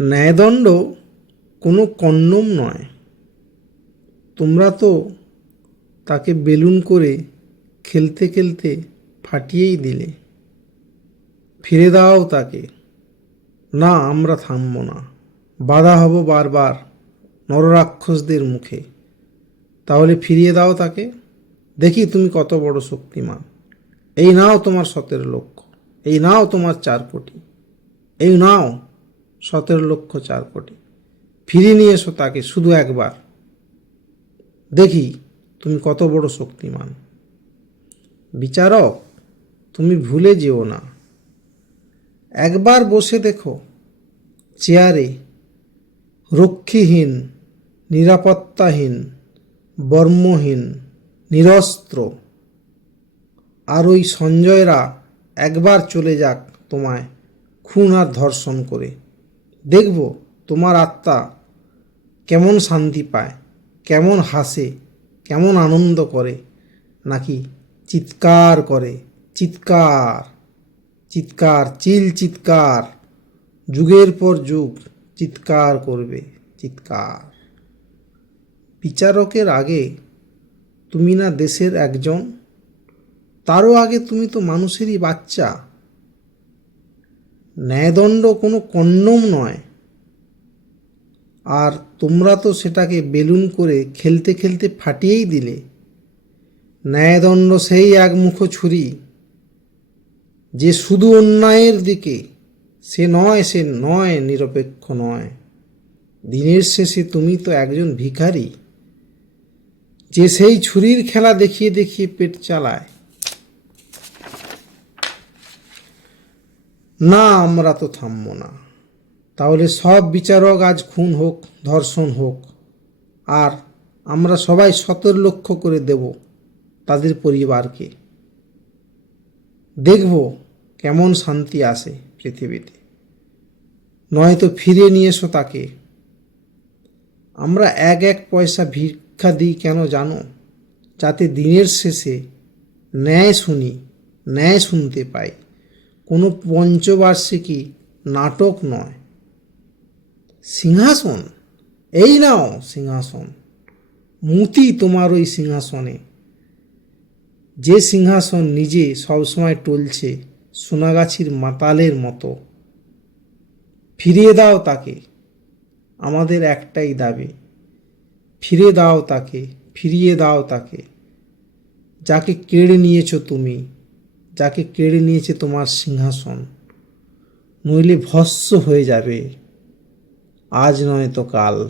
ন্যায়দণ্ড কোনো কন্ডম নয়। তোমরা তো তাকে বেলুন করে খেলতে খেলতে ফাটিয়েই দিলে। ফিরে দাও তাকে। না, আমরা থামব না। বাধা হব বারবার নররাক্ষসদের মুখে। তাহলে ফিরিয়ে দাও তাকে। দেখি তুমি কত বড় শক্তিমান। এই নাও তোমার সতেরো লক্ষ। এই নাও তোমার চার কোটি। এই নাও। সতেরো লক্ষ চার কোটি। ফিরিয়ে নিয়ে এসো তাকে, শুধু একবার। দেখি তুমি কত বড় শক্তিমান। বিচারক, তুমি ভুলে যেও না। একবার বসে দেখো, চেয়ারে রক্ষীহীন, নিরাপত্তাহীন, বর্মহীন, নিরস্ত্র। আর ওই সঞ্জয়রা একবার চলে যাক তোমায় খুন আর ধর্ষণ করে। দেখব তোমার আত্মা কেমন শান্তি পায়, কেমন হাসে, কেমন আনন্দ করে, নাকি চিৎকার করে, চিৎকার চিৎকার, চিল চিৎকার, যুগের পর যুগ চিৎকার করবে, চিৎকার। বিচারকের আগে তুমি না দেশের একজন, তারও আগে তুমি তো মানুষেরই বাচ্চা। ন্যায়দণ্ড কোনো কন্ডম নয়। আর তোমরা তো সেটাকে বেলুন করে খেলতে খেলতে ফাটিয়েই দিলে। ন্যায়দণ্ড সেই একমুখো ছুরি, যে শুধু অন্যায়ের দিকে, সে নয় সে নয়, নিরপেক্ষ নয়। দিনের শেষে তুমি তো একজন ভিখারি, যে সেই ছুরির খেলা দেখিয়ে দেখিয়ে পেট চালায়। না, আমরা তো থামবো না। তাহলে সব বিচারক আজ খুন হোক, ধর্ষণ হোক, আর আমরা সবাই সতেরো লক্ষ করে দেব তাদের পরিবারকে। দেখব কেমন শান্তি আসে পৃথিবীতে। নয়তো ফিরে নিয়ে এসো তাকে। আমরা এক এক পয়সা ভিক্ষা দিই কেন জানো? যাতে দিনের শেষে ন্যায় শুনি, ন্যায় শুনতে পাই। কোনো পঞ্চবার্ষিকী নাটক নয়। সিংহাসন, এই নাও সিংহাসন। মুতি তোমার ওই সিংহাসনে। যে সিংহাসন নিজে সবসময় টলছে সোনাগাছির মাতালের মতো। ফিরিয়ে দাও তাকে, আমাদের একটাই দাবি। ফিরে দাও তাকে, ফিরিয়ে দাও তাকে। যাকে কেড়ে নিয়েছো তুমি যাকে কেড়ে নিয়েছে তোমার সিংহাসন। নইলে ভস্য হয়ে যাবে। আজ নয় তো কাল।